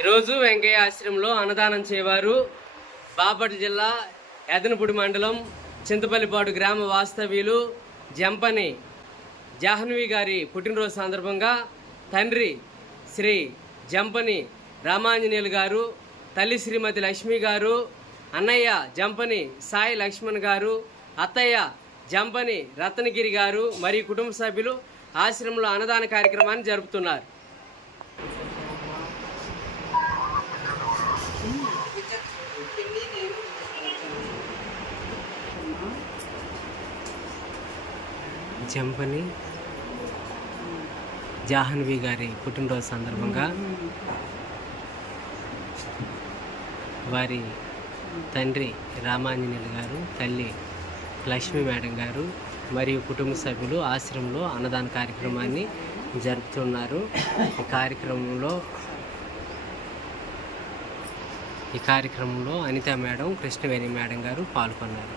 ఈరోజు వెంకయ్య ఆశ్రమంలో అన్నదానం చేయవారు బాపట్ల జిల్లా ఎదనపూడి మండలం చింతపల్లిపాడు గ్రామ వాస్తవ్యులు జంపని జాహ్నవి గారి పుట్టినరోజు సందర్భంగా తండ్రి శ్రీ జంపని రామాంజనేయులు గారు, తల్లి శ్రీమతి లక్ష్మి గారు, అన్నయ్య జంపని సాయి లక్ష్మణ్ గారు, అత్తయ్య జంపని రత్నగిరి గారు మరియు కుటుంబ సభ్యులు ఆశ్రమంలో అన్నదాన కార్యక్రమాన్ని జరుపుతున్నారు. జంపని జాహ్నవి గారి పుట్టినరోజు సందర్భంగా వారి తండ్రి రామాంజనేయులు గారు, తల్లి లక్ష్మీ మేడం గారు మరియు కుటుంబ సభ్యులు ఆశ్రమంలో అన్నదాన కార్యక్రమాన్ని జరుపుతున్నారు. ఈ కార్యక్రమంలో అనిత మేడం, కృష్ణవేణి మేడం గారు పాల్గొన్నారు.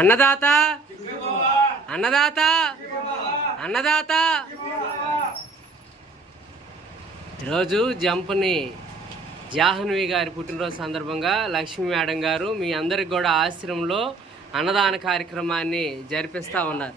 అన్నదాత అన్నదాత అన్నదాత. ఈరోజు జంపని జాహ్నవి గారి పుట్టినరోజు సందర్భంగా లక్ష్మీ మేడం గారు మీ అందరికి కూడా ఆశ్రమంలో అన్నదాన కార్యక్రమాన్ని జరిపిస్తూ ఉన్నారు.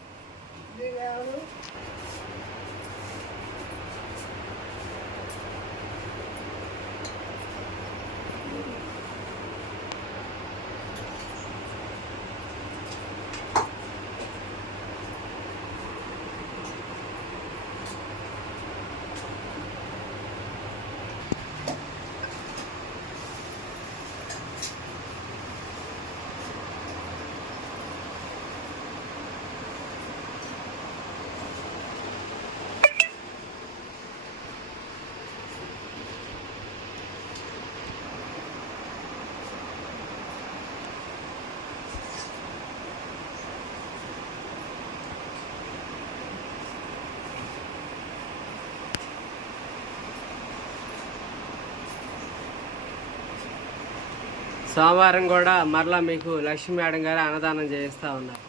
సోమవారం కూడా మరలా మీకు లక్ష్మీ మేడం గారు అన్నదానం చేయిస్తూ ఉన్నారు.